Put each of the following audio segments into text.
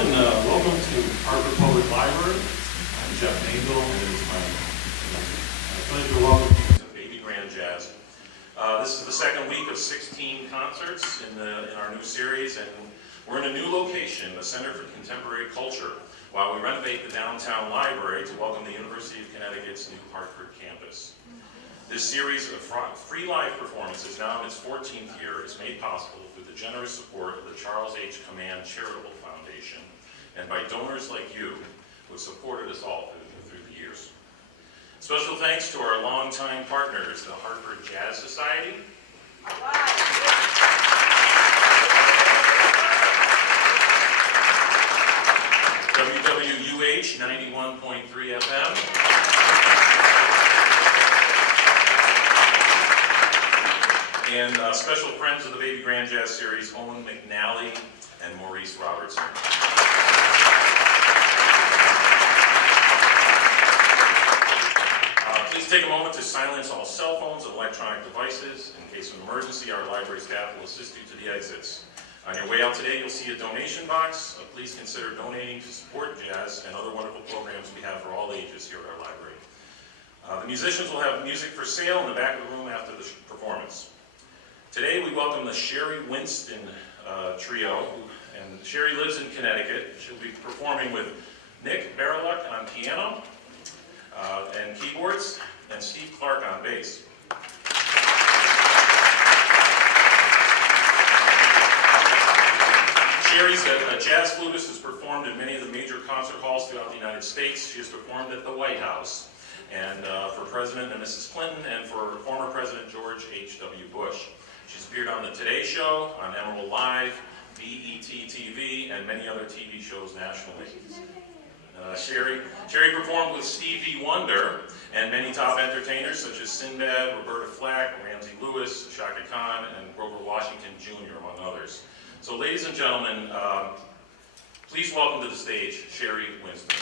and welcome to Harvard Public Library. I'm Jeff Mangel, and it is my pleasure to welcome you to Baby Grand Jazz. This is the second week of 16 concerts in our new series, and we're in a new location, the Center for Contemporary Culture, while we renovate the downtown library to welcome the University of Connecticut's new Hartford campus. This series of free live performances, now in its 14th year, is made possible through the generous support of the Charles H. Command Charitable Foundation and by donors like you who have supported us all through the years. Special thanks to our longtime partners, the Hartford Jazz Society, WWUH 91.3 FM, and special friends of the Baby Grand Jazz series, Owen McNally and Maurice Robertson. Please take a moment to silence all cell phones and electronic devices. In case of an emergency, our library staff will assist you to the exits. On your way out today, you'll see a donation box. Please consider donating to support jazz and other wonderful programs we have for all ages here at our library. The musicians will have music for sale in the back of the room after the performance. Today we welcome the Sherry Winston trio, and Sherry lives in Connecticut. She'll be performing with Nick Bariluk on piano and keyboards, and Steve Clark on bass. Sherry's a jazz flutist, has performed in many of the major concert halls throughout the United States. She has performed at the White House, and for President and Mrs. Clinton, and for former President George H.W. Bush. She's appeared on The Today Show, on Emerald Live, BET TV, and many other TV shows nationally. Sherry performed with Stevie Wonder and many top entertainers such as Sinbad, Roberta Flack, Ramsey Lewis, Shaka Khan, and Grover Washington Jr., among others. So ladies and gentlemen, please welcome to the stage Sherry Winston.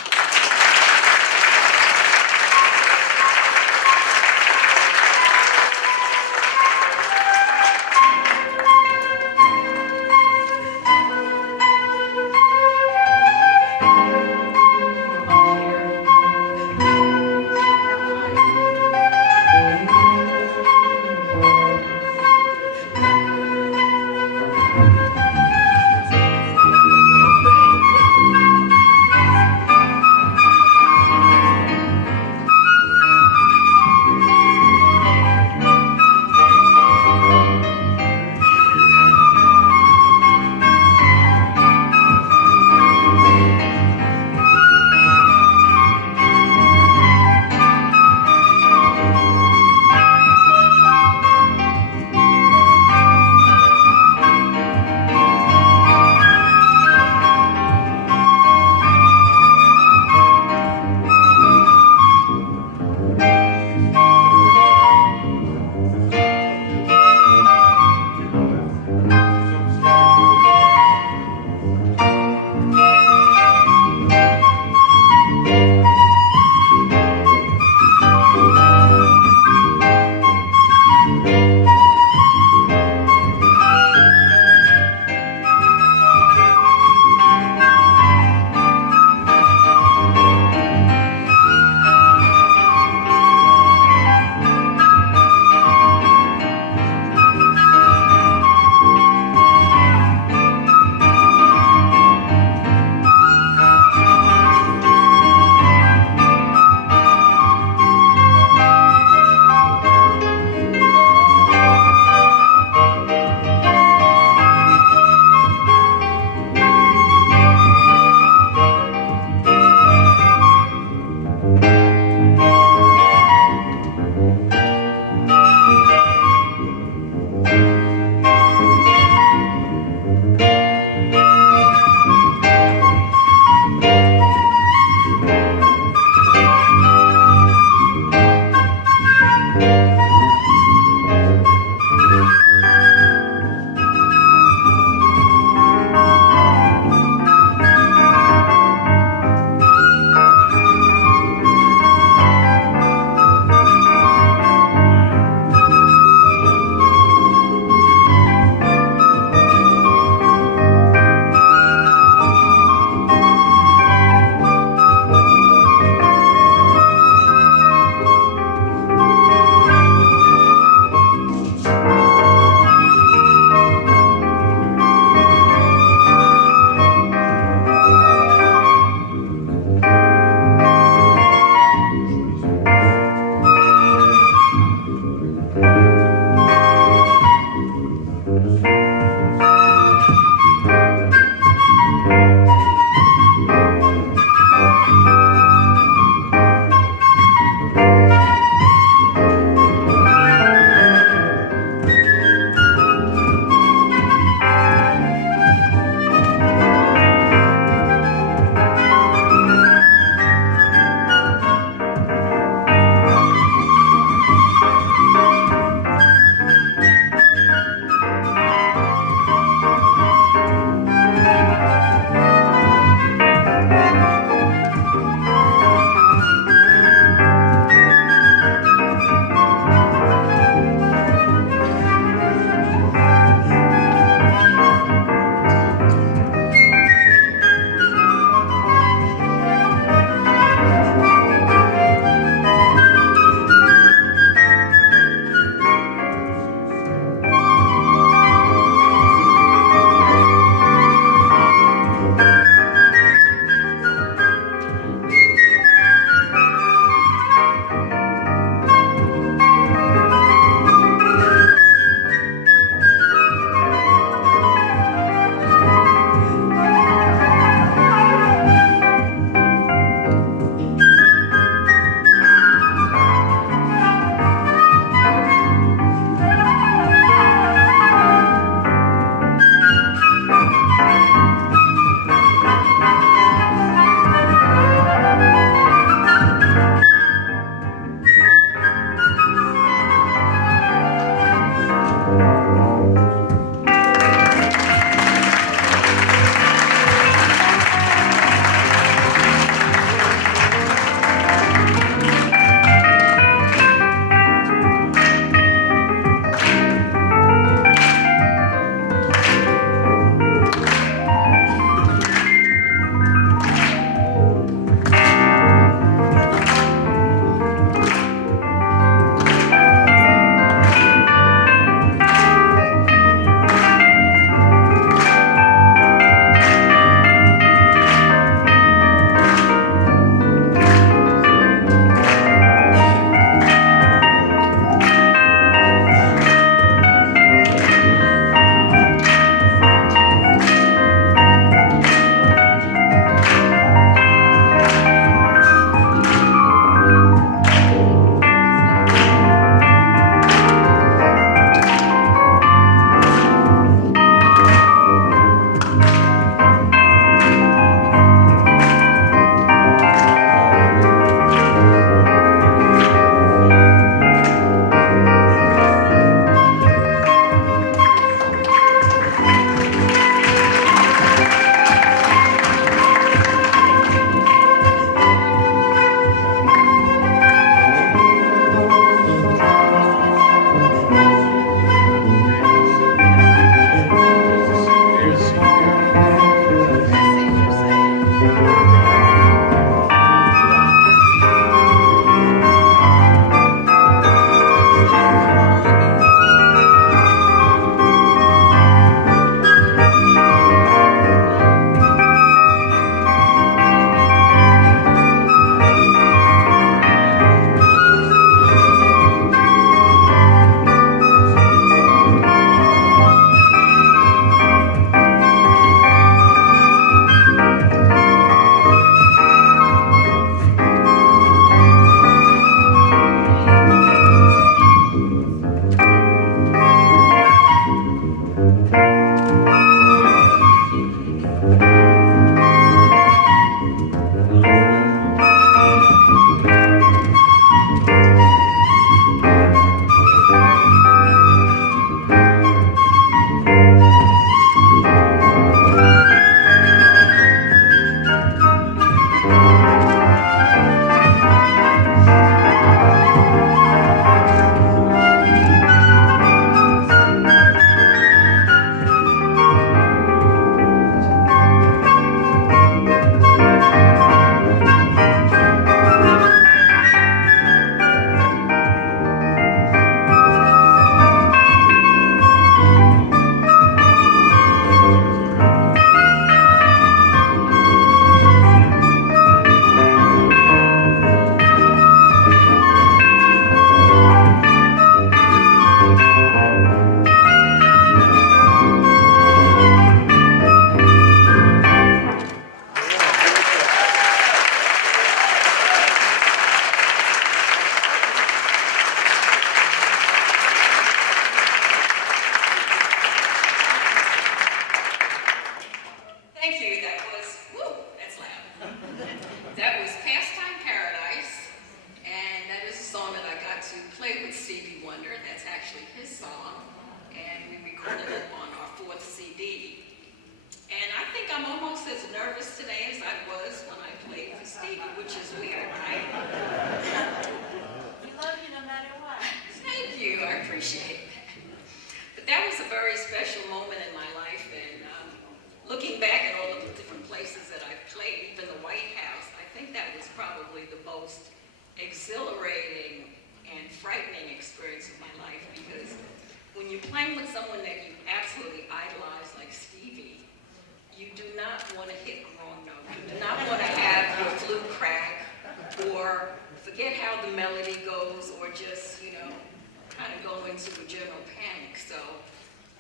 to go into a general panic. So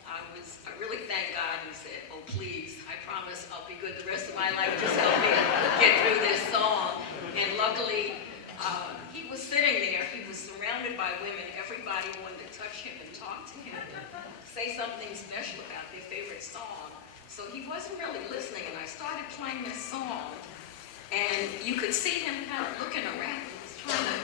I really thank God and said, oh, please, I promise I'll be good the rest of my life. Just help me get through this song. And luckily, he was sitting there. He was surrounded by women. Everybody wanted to touch him and talk to him and say something special about their favorite song. So he wasn't really listening, and I started playing this song, and you could see him kind of looking around. He was trying to,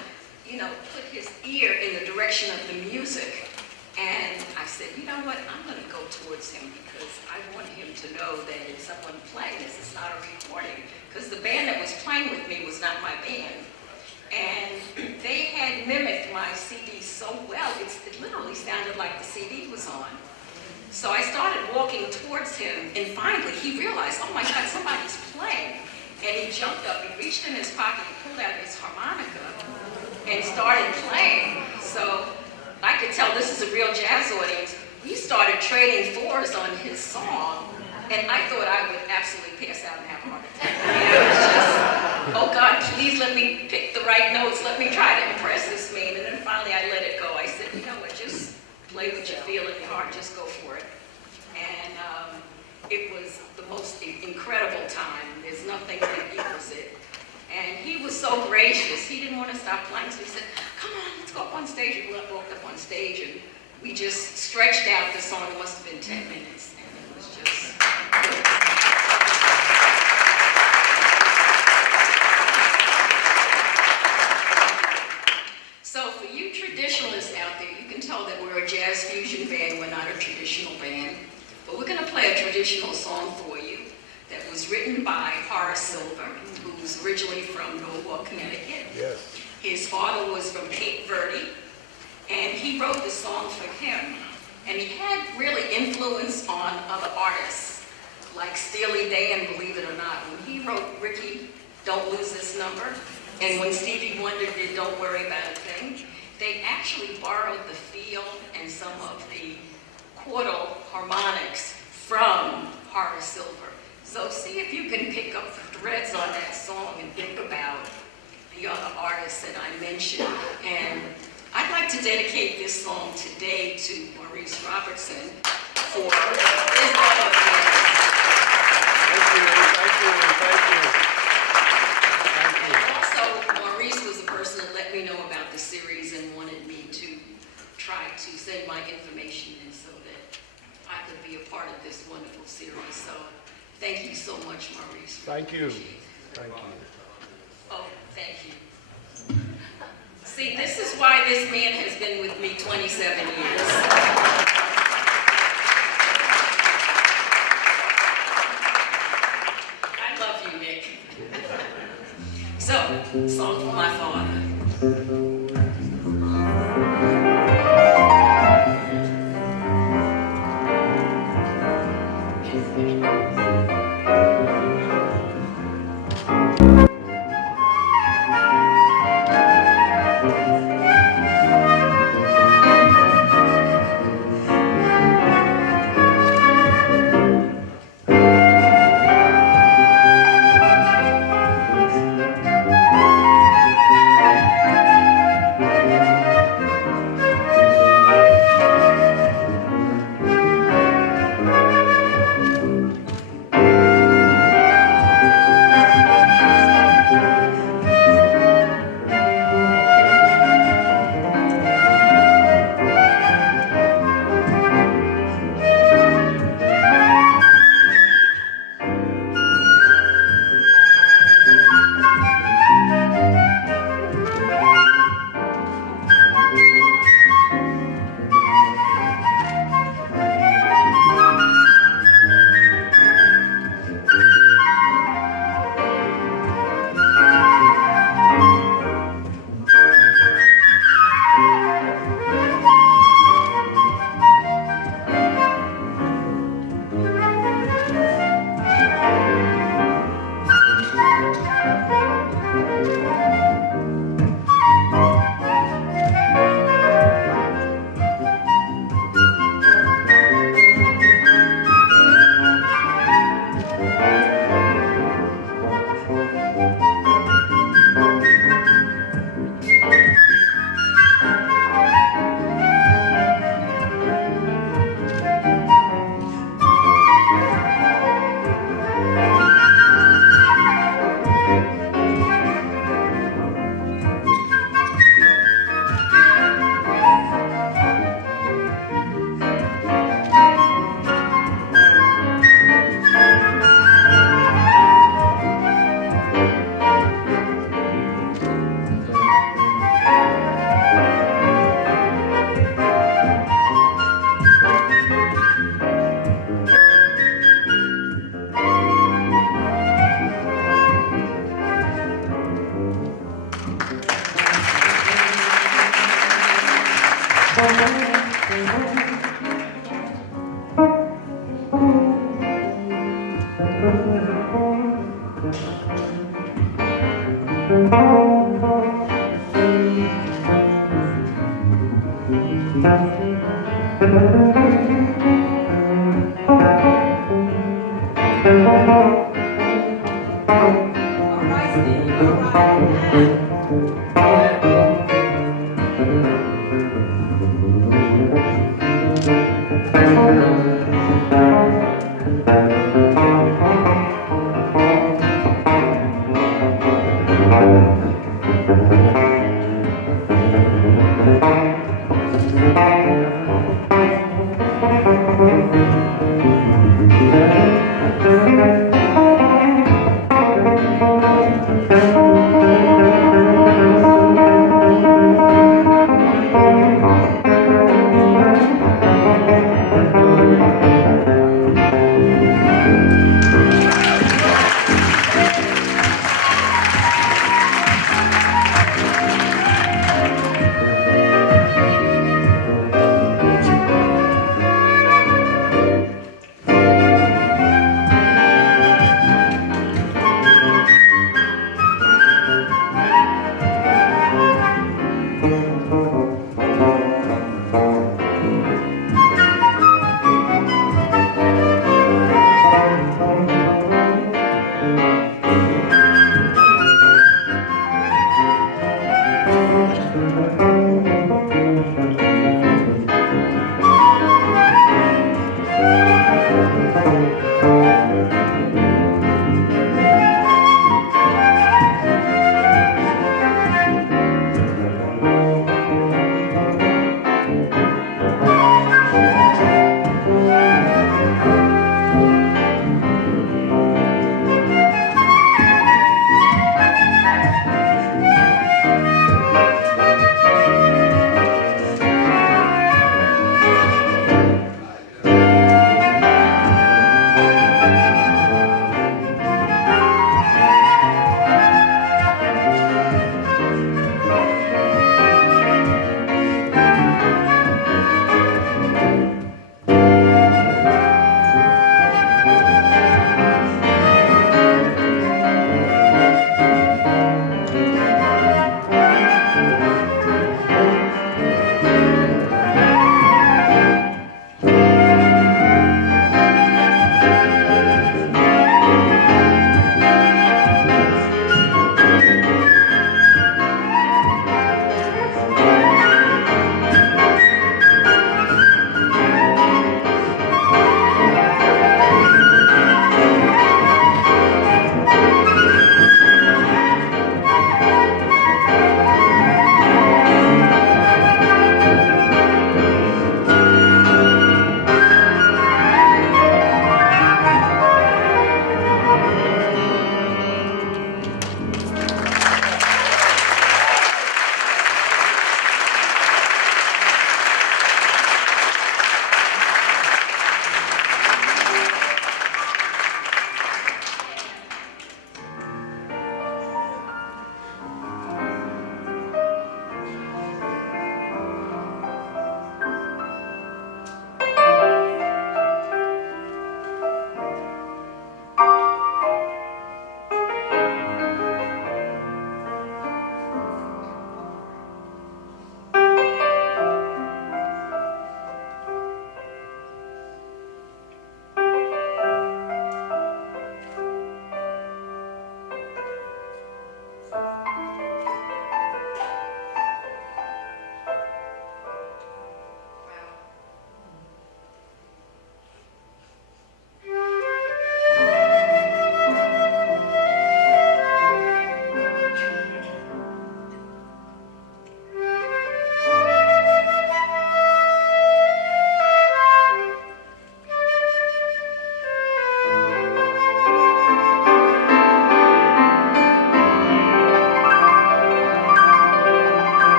put his ear in the direction of the music. And I said, you know what, I'm going to go towards him because I want him to know that it's someone playing this. It's not a recording. Because the band that was playing with me was not my band. And they had mimicked my CD so well, it literally sounded like the CD was on. So I started walking towards him, and finally he realized, oh my God, somebody's playing. And he jumped up, he reached in his pocket, he pulled out his harmonica, and started playing. So I could tell this is a real jazz audience. We started trading fours on his song, and I thought I would absolutely pass out and have a heart attack. It was just, oh God, please let me pick the right notes. Let me try to impress this man. And then finally I let it go. I said, you know what, just play what you feel in your heart. Just go for it. And it was the most incredible time. There's nothing that equals it. And he was so gracious. He didn't want to stop playing, so he said, come on, let's go up on stage. And we walked up on stage, and we just stretched out the song. It must have been 10 minutes, and it was just good. So for you traditionalists out there, you can tell that we're a jazz fusion band. We're not a traditional band. But we're going to play a traditional song for you that was written by Horace Silver, who's originally from Norwalk, Connecticut. Yes. His father was from Cape Verde, and he wrote the song for him. And he had really influence on other artists, like Steely Dan, believe it or not. When he wrote Ricky, Don't Lose This Number, and when Stevie Wonder did Don't Worry About a Thing, they actually borrowed the feel and some of the quartal harmonics from Horace Silver. So see if you can pick up the threads on that song and think about the other artists that I mentioned. And I'd like to dedicate this song today to Maurice Robertson for his love of jazz. Thank you. And also, Maurice was the person that let me know about the series and wanted me to try to send my information in so that I could be a part of this wonderful series. So thank you so much, Maurice. Thank you. Thank you. Oh, thank you. See, this is why this man has been with me 27 years. I love you, Nick. So, song for my father.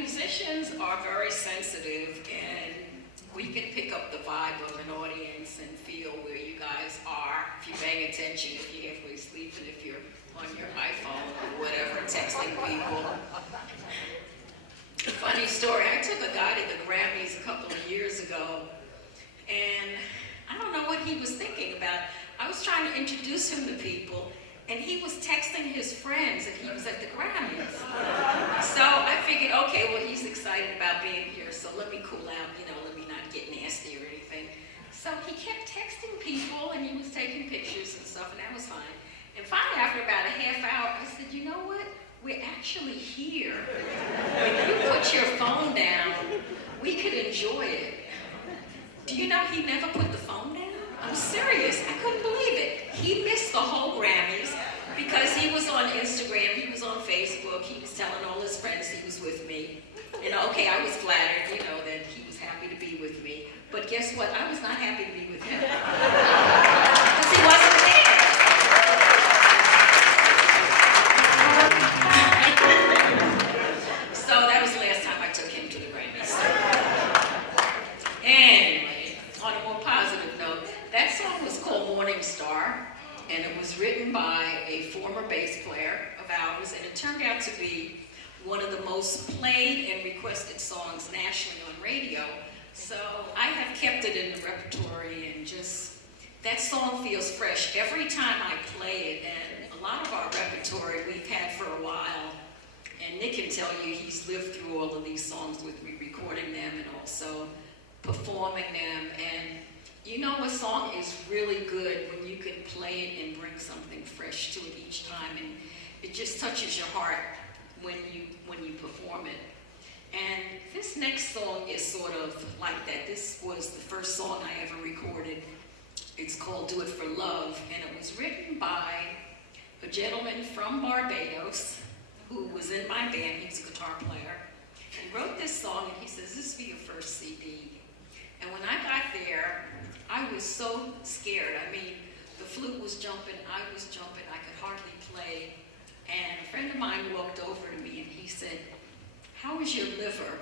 musicians are very sensitive, and we can pick up the vibe of an audience and feel where you guys are. If you're paying attention, if you're halfway sleeping, if you're on your iPhone or whatever, texting people. Funny story, I took a guy to the Grammys a couple of years ago, and I don't know what he was thinking about. I was trying to introduce him to people, and he was texting his friends that he was at the Grammys. So I figured, okay, well, he's excited about being here, so let me cool out, let me not get nasty or anything. So he kept texting people, and he was taking pictures and stuff, and that was fine. And finally, after about a half hour, I said, you know what? We're actually here. When you put your phone down, we could enjoy it. Do you know he never put the phone down? I'm serious. I couldn't believe it. He missed the whole Grammys because he was on Instagram, he was on Facebook, he was telling all his friends he was with me. And okay, I was flattered, that he was happy to be with me. But guess what? I was not happy to be with him. Because he wasn't there. So that was the last time I took him to the Grammys. Anyway, on a more positive note, that song was called Morning Star, and it was written by a former bass player of ours, and it turned out to be one of the most played and requested songs nationally on radio. So I have kept it in the repertory, and just, that song feels fresh every time I play it, and a lot of our repertory we've had for a while, and Nick can tell you he's lived through all of these songs with me recording them and also performing them, and a song is really good when you can play it and bring something fresh to it each time, and it just touches your heart when you perform it. And this next song is sort of like that. This was the first song I ever recorded. It's called Do It For Love, and it was written by a gentleman from Barbados who was in my band. He was a guitar player. He wrote this song, and he says, this will be your first CD. And when I got there, I was so scared. I mean, the flute was jumping, I was jumping, I could hardly play. And a friend of mine walked over to me and he said, how is your liver?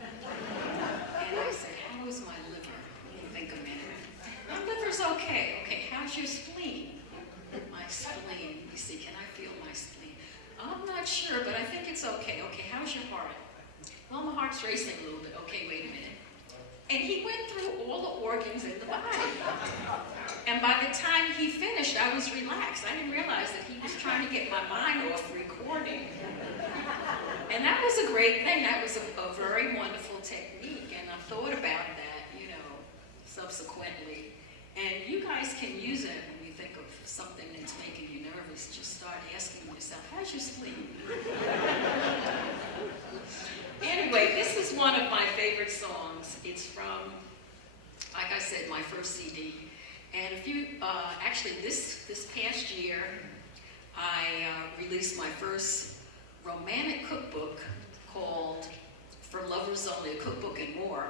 And I said, how is my liver? Let me think a minute. My liver's okay. Okay, how's your spleen? My spleen. You see, can I feel my spleen? I'm not sure, but I think it's okay. Okay, how's your heart? Well, my heart's racing a little bit. Okay, wait a minute. And he went through all the organs in the body. And by the time he finished, I was relaxed. I didn't realize that he was trying to get my mind off recording. And that was a great thing. That was a very wonderful technique. And I thought about that, subsequently. And you guys can use it when you think of something that's making you nervous. Just start asking yourself, how's your spleen? Anyway, this is one of my favorite songs. It's from, like I said, my first CD. And if you, actually this past year, I released my first romantic cookbook called For Lovers Only, a cookbook and more.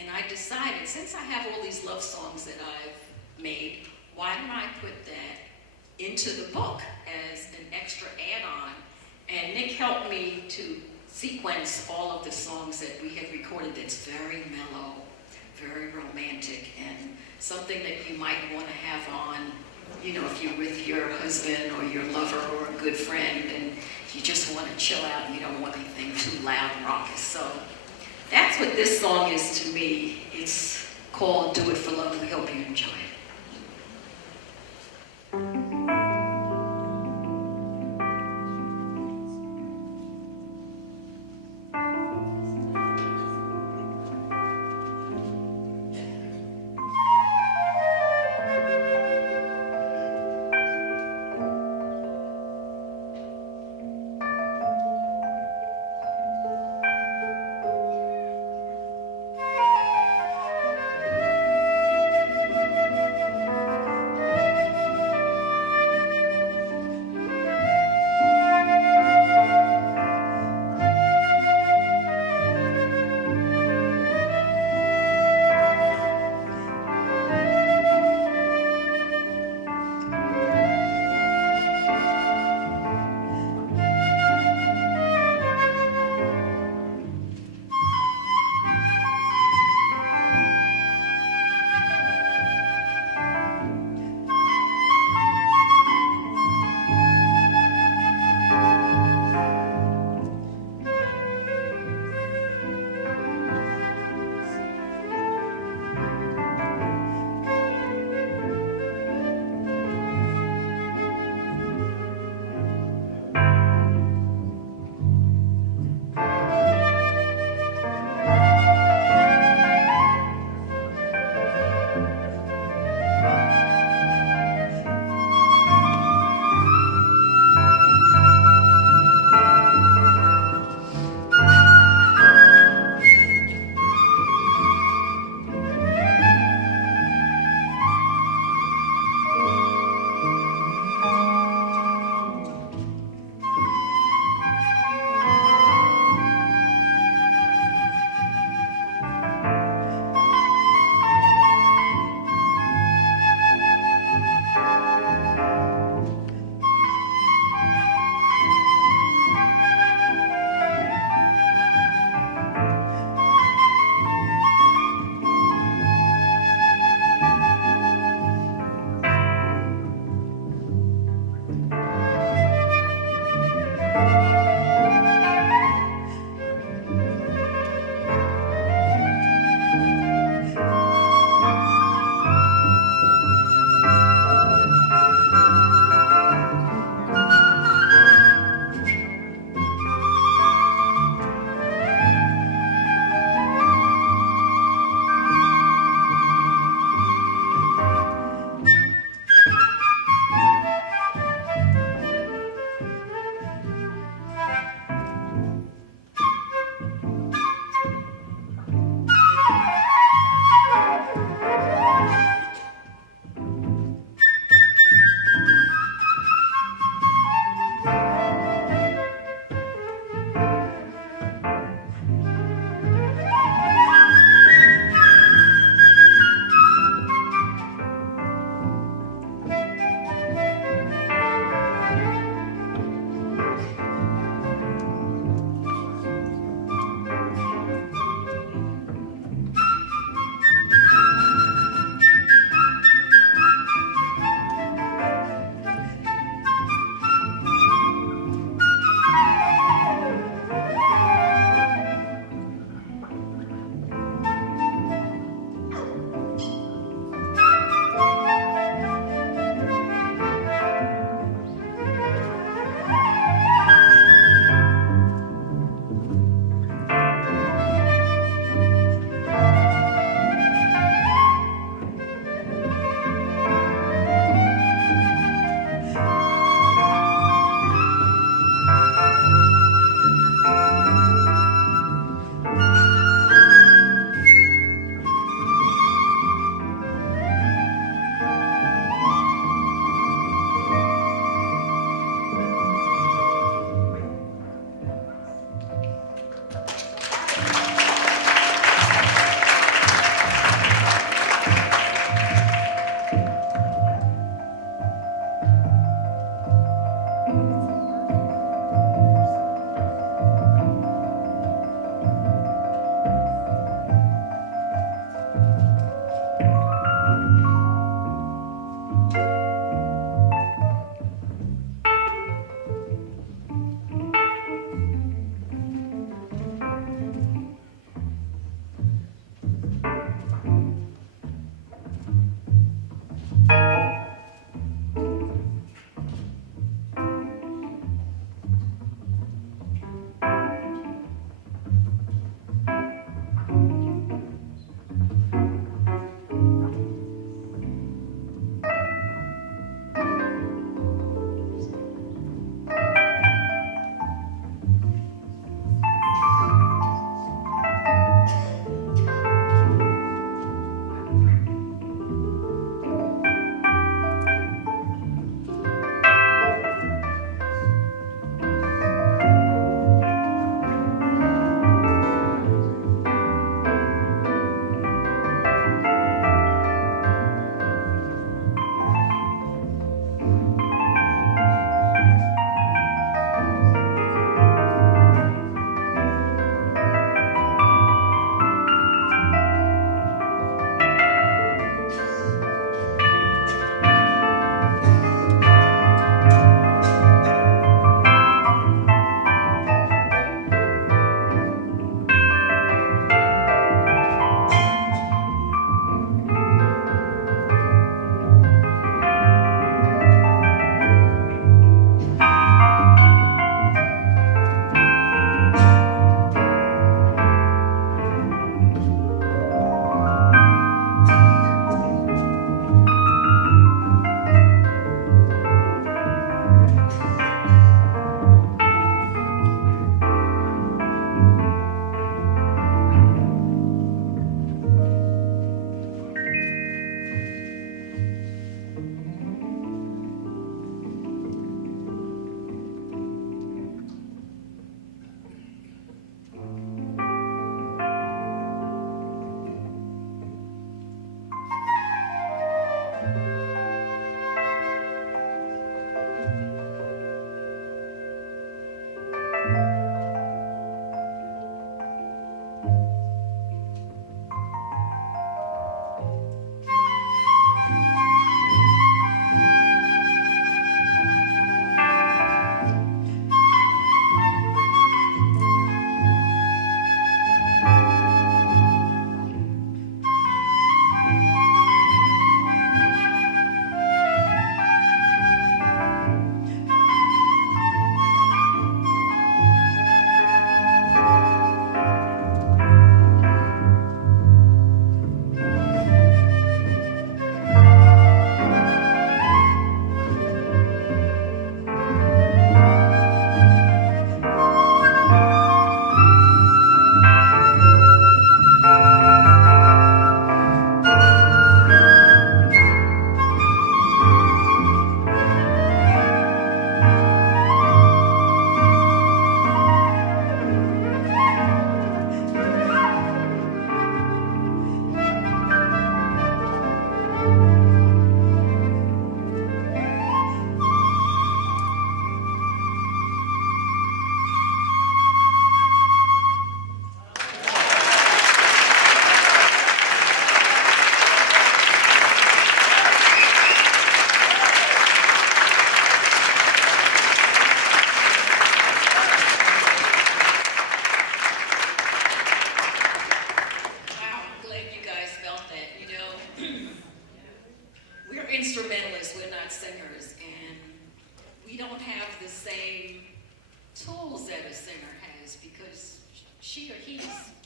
And I decided, since I have all these love songs that I've made, why don't I put that into the book as an extra add-on? And Nick helped me to sequence all of the songs that we had recorded that's very mellow, very romantic, and something that you might want to have on, if you're with your husband or your lover or a good friend and you just want to chill out and you don't want anything too loud and raucous. So that's what this song is to me. It's called Do It For Love. We hope you enjoy it.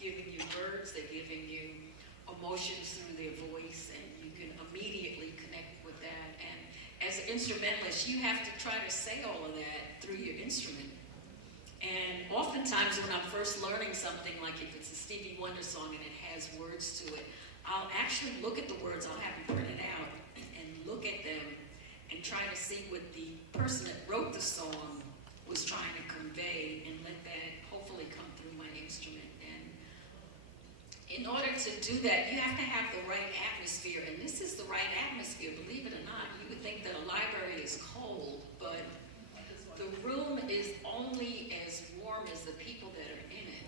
giving you words, they're giving you emotions through their voice, and you can immediately connect with that. And as an instrumentalist, you have to try to say all of that through your instrument. And oftentimes when I'm first learning something, like if it's a Stevie Wonder song and it has words to it, I'll actually look at the words, I'll have them printed out, and look at them and try to see what the person that wrote the song was trying to convey, and let that hopefully come through my instrument. And in order to do that, you have to have the right atmosphere, and this is the right atmosphere, believe it or not. You would think that a library is cold, but the room is only as warm as the people that are in it.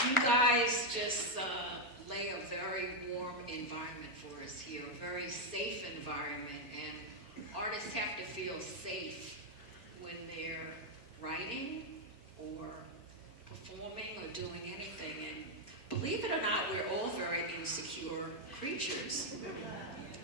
And you guys just lay a very warm environment for us here, a very safe environment, and artists have to feel safe when they're writing or performing or doing anything. And believe it or not, we're all very insecure creatures.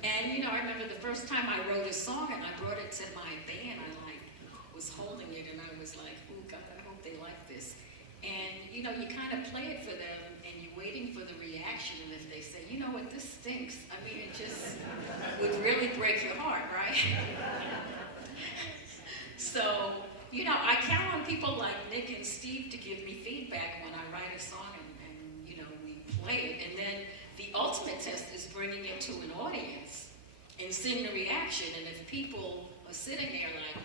And you know, I remember the first time I wrote a song and I brought it to my band, I was holding it and I was like, oh God, I hope they like this. And you know, you kind of play it for them and you're waiting for the reaction, and if they say, you know what, this stinks, I mean, it just would really break your heart, right? So, you know, I count on people like Nick and Steve to give me feedback when I write a song, and you know, we play it. And then the ultimate test is bringing it to an audience and seeing the reaction. And if people are sitting there like,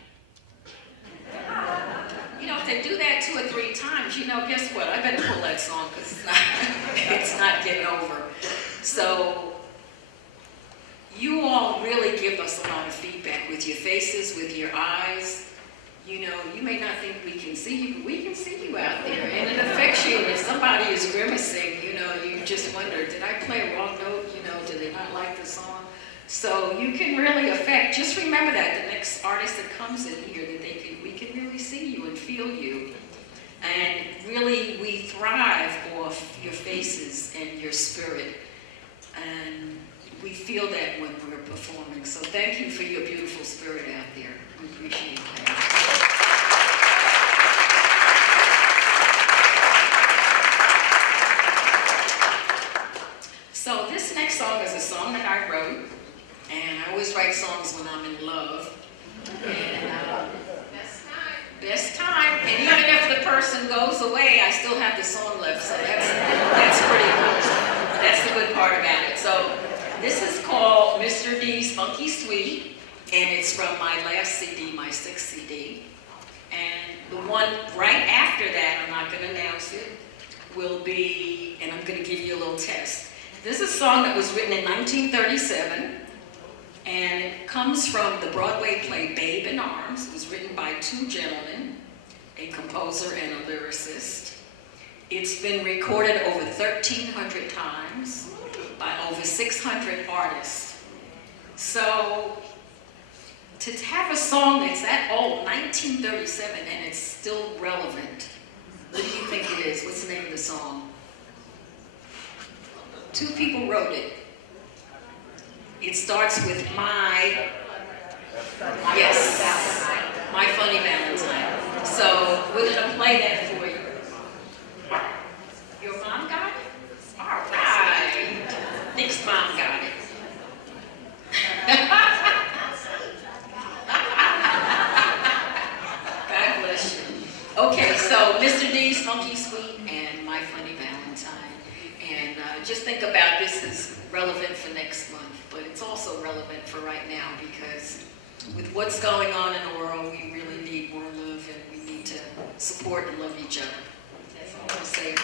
you know, if they do that 2 or 3 times, you know, guess what? I better pull that song because it's not getting over. So you all really give us a lot of feedback with your faces, with your eyes. You know, you may not think we can see you, but we can see you out there, and it affects you. If somebody is grimacing, you know, you just wonder, did I play a wrong note? You know, do they not like the song? So you can really affect. Just remember that the next artist that comes in here, that we can really see you and feel you, and really we thrive off your faces and your spirit, and we feel that when we're performing. So thank you for your beautiful spirit out there. We appreciate that. So this next song is a song that I wrote, and I always write songs when I'm in love. And best time. And even if the person goes away, I still have the song left. So that's pretty cool. That's the good part about it. So this is called Mr. D's Funky Sweet, and it's from my last CD, my 6th CD. And the one right after that, I'm not going to announce it, will be, and I'm going to give you a little test. This is a song that was written in 1937, and it comes from the Broadway play Babe in Arms. It was written by 2 gentlemen, a composer and a lyricist. It's been recorded over 1,300 times by over 600 artists. So to have a song that's that old, 1937, and it's still relevant, what do you think it is? What's the name of the song? 2 people wrote it. It starts with My Funny Valentine. So we're going to play that for you. Your mom got it? All right. Nick's mom got it. God bless you. Okay, so Mr. D's Funky Sweet and My Funny Valentine. And just think about this is relevant for next month, but it's also relevant for right now, because with what's going on in the world, we really need more love, and we need to support and love each other. That's all I'll say.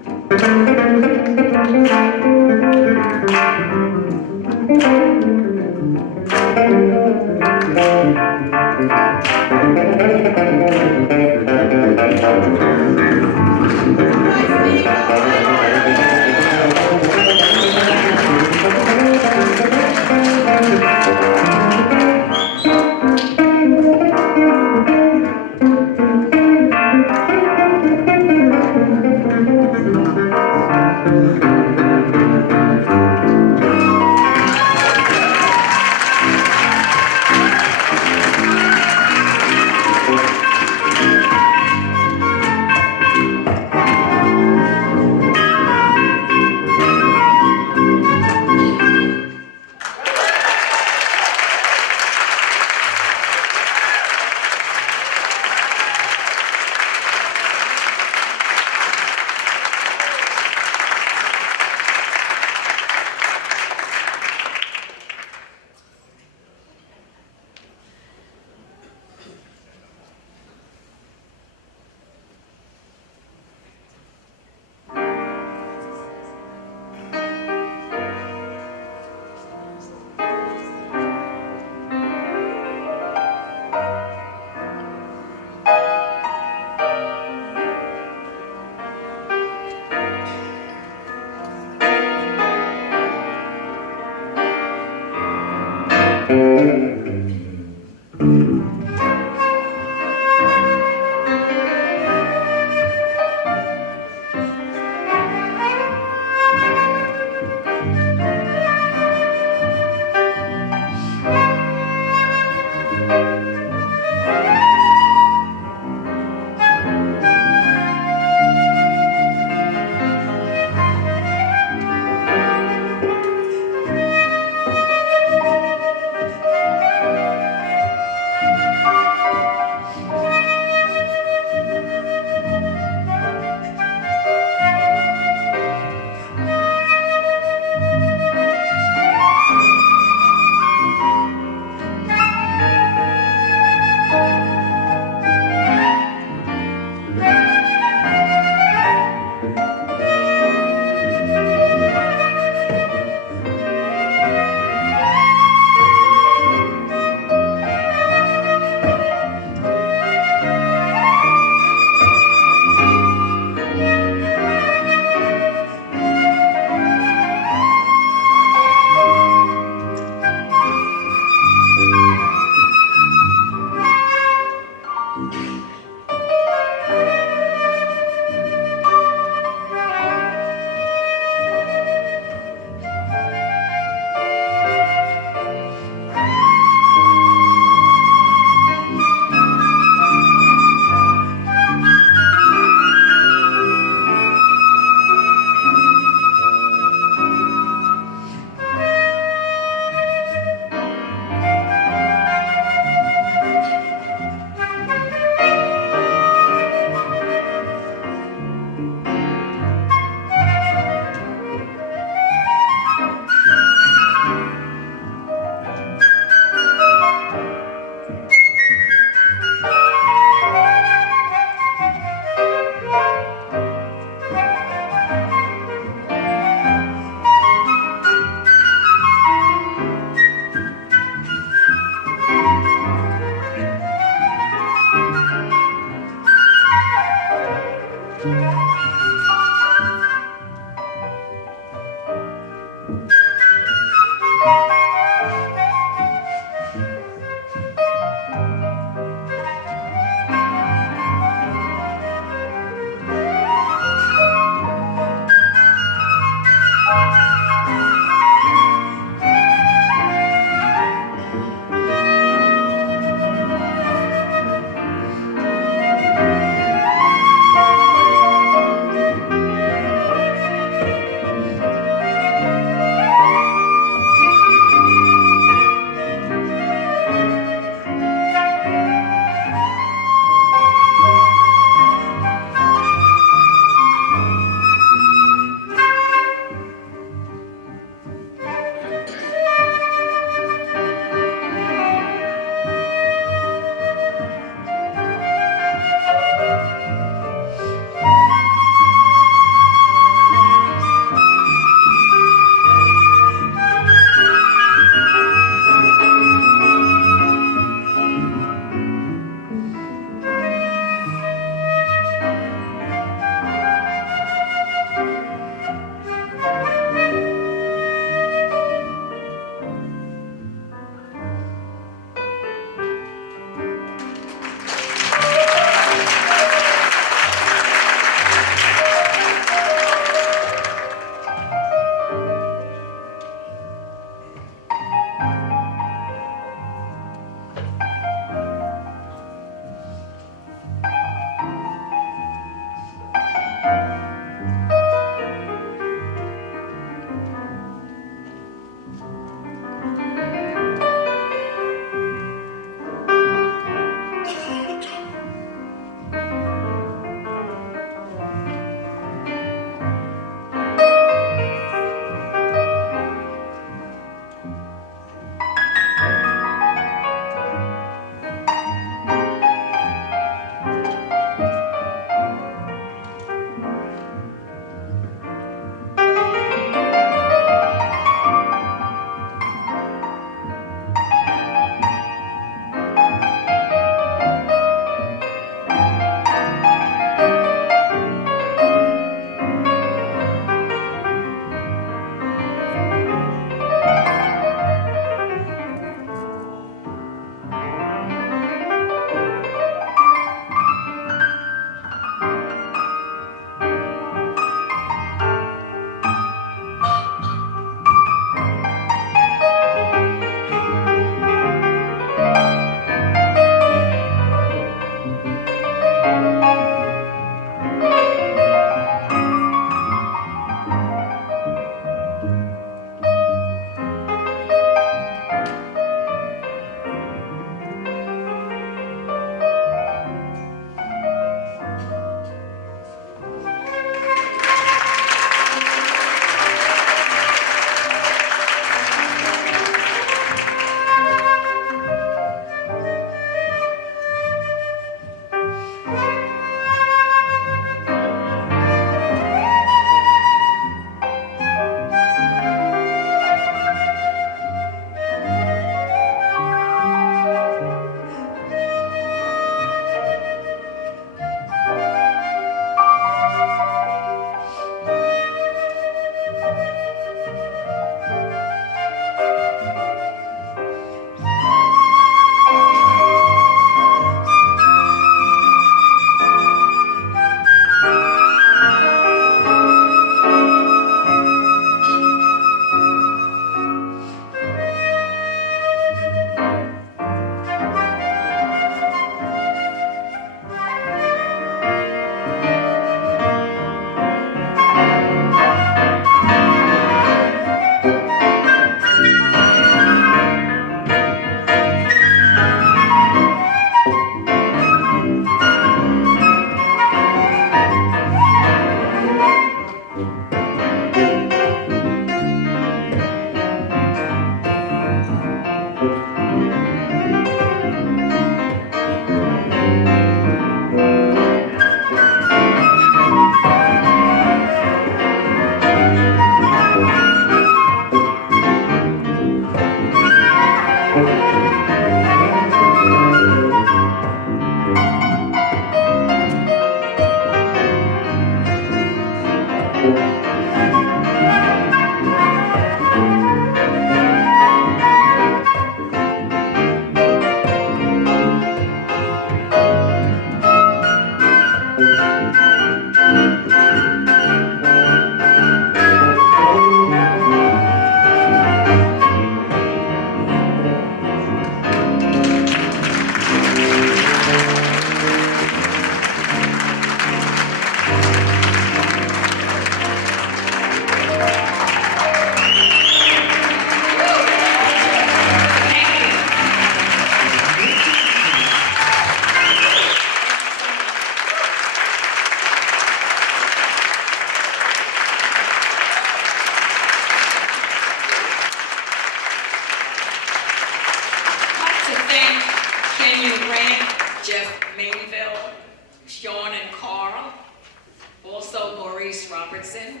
Robertson,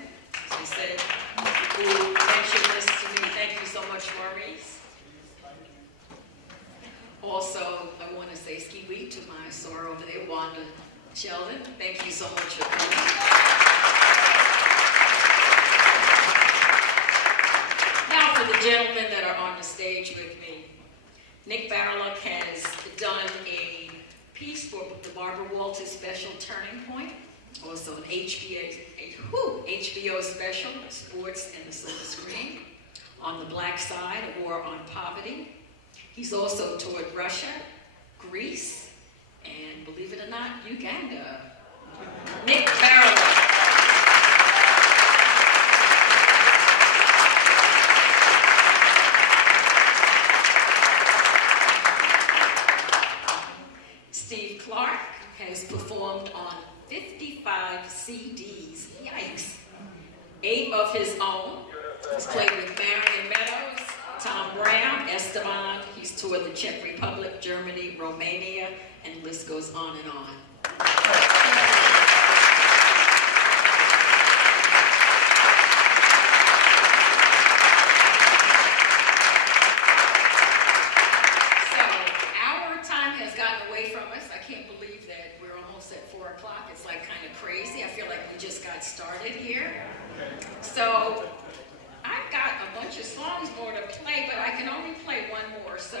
as I said, who mentioned this to me. Thank you so much, Maurice. Also, I want to say ski-wee to my soror over there, Wanda Sheldon. Thank you so much for coming. Now for the gentlemen that are on the stage with me. Nick Barlock has done a piece for the Barbara Walters special Turning Point, also an HBO special, Sports and the Silver Screen, on the Black Side, a War on Poverty. He's also toured Russia, Greece, and believe it or not, Uganda. Nick Barlock. Steve Clark has performed on 55 CDs, yikes. 8 of his own. He's played with Marion Meadows, Tom Brown, Esteban. He's toured the Czech Republic, Germany, Romania, and the list goes on and on. So, our time has gotten away from us. I can't believe that we're almost at 4 o'clock. It's like kind of crazy. I feel like we just got started here. So, I've got a bunch of songs more to play, but I can only play one more. So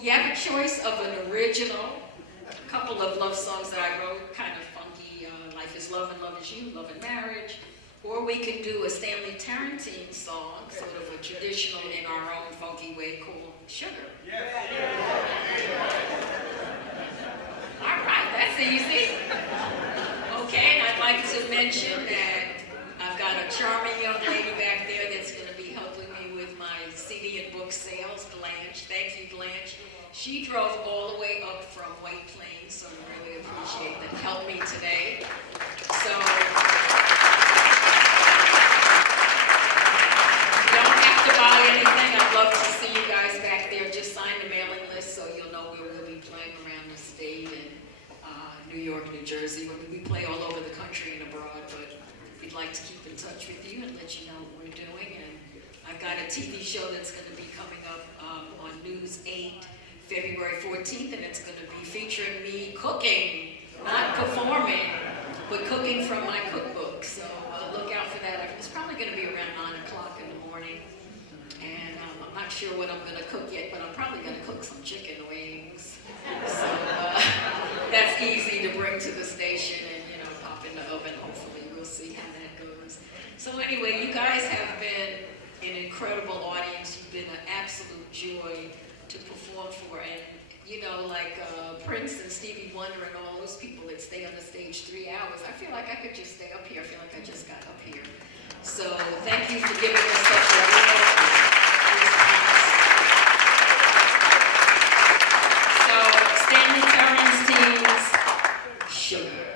you have a choice of an original, a couple of love songs that I wrote, kind of funky, Life is Love and Love is You, Love and Marriage, or we can do a Stanley Tarantine song, sort of a traditional in our own funky way called Sugar. All right, that's easy. Okay, and I'd like to mention that I've got a charming young lady back there that's going to be helping me with my CD and book sales, Blanche. Thank you, Blanche. She drove all the way up from White Plains, so I really appreciate that. Helped me today. So, you don't have to buy anything. I'd love to see you guys back there. Just sign the mailing list so you'll know where we'll be playing around the state and New York, New Jersey. We play all over the country and abroad, but we'd like to keep in touch with you and let you know what we're doing. And I've got a TV show that's going to be coming up on News 8, February 14th, and it's going to be featuring me cooking, not performing, but cooking from my cookbook. So look out for that. It's probably going to be around 9 o'clock in the morning. And I'm not sure what I'm going to cook yet, but I'm probably going to cook some chicken wings. So that's easy to bring to the station and, pop in the oven, hopefully. We'll see how that goes. So anyway, you guys have been an incredible audience. You've been an absolute joy to perform for. And, like Prince and Stevie Wonder and all those people that stay on the stage 3 hours, I feel like I could just stay up here. I feel like I just got up here. So thank you for giving us such a real response. So Stanley Tarant's team's Sugar.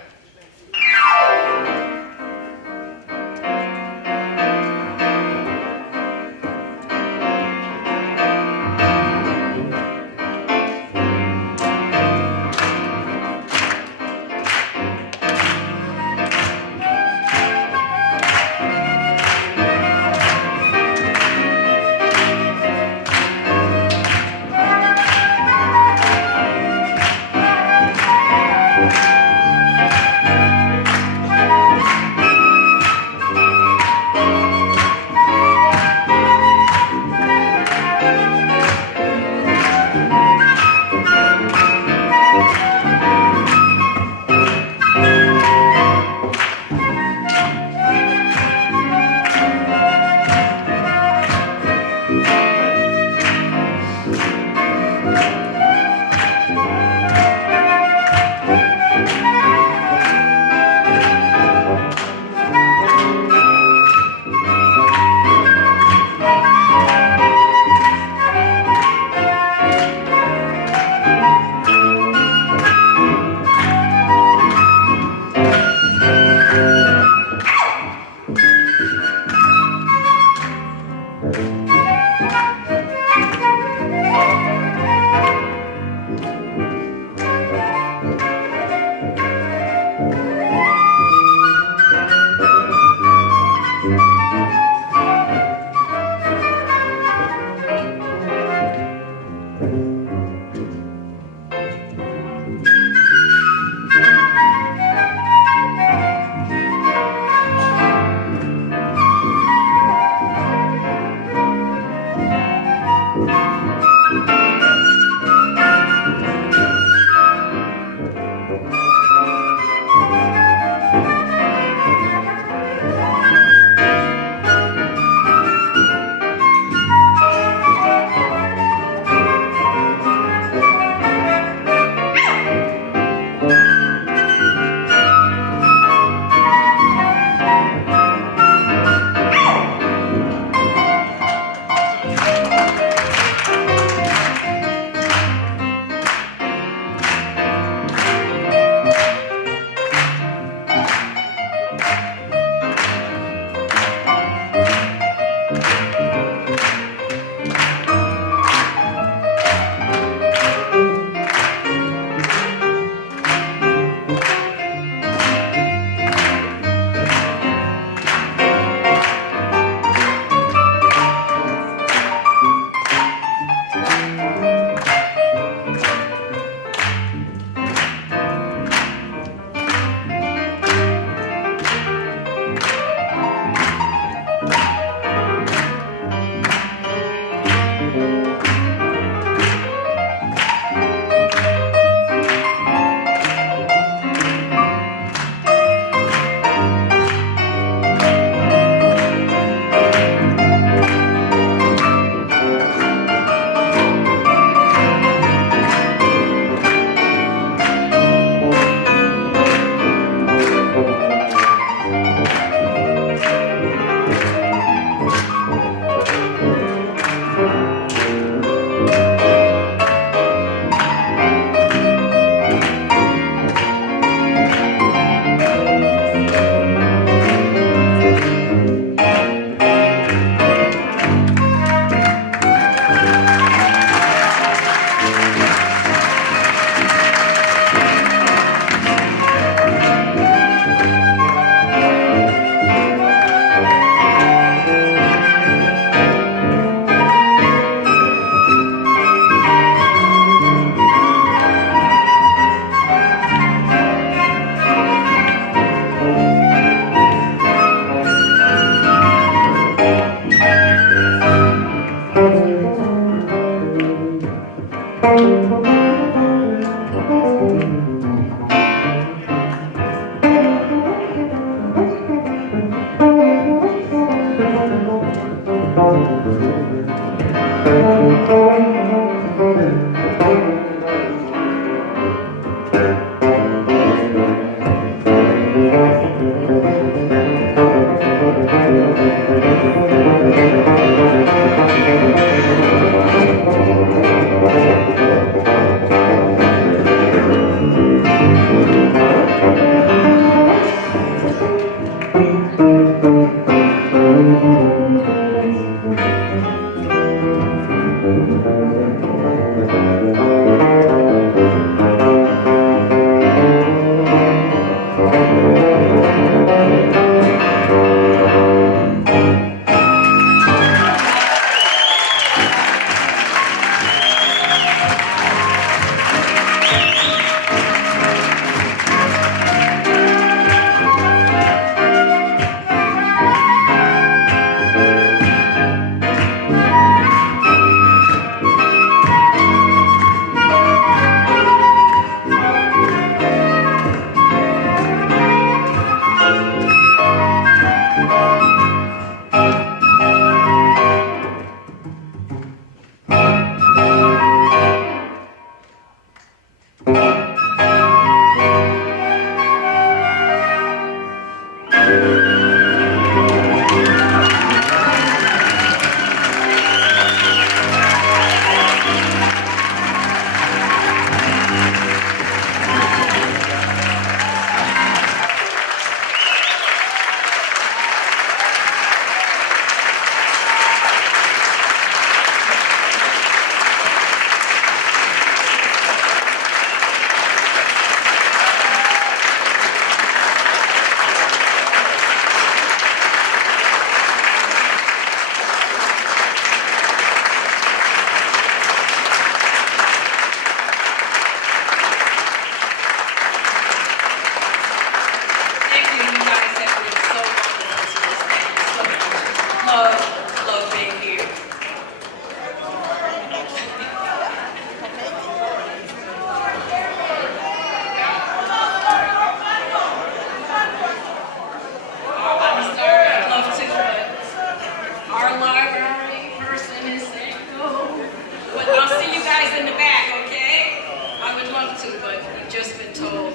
But I'll see you guys in the back, okay? I would love to, but we've just been told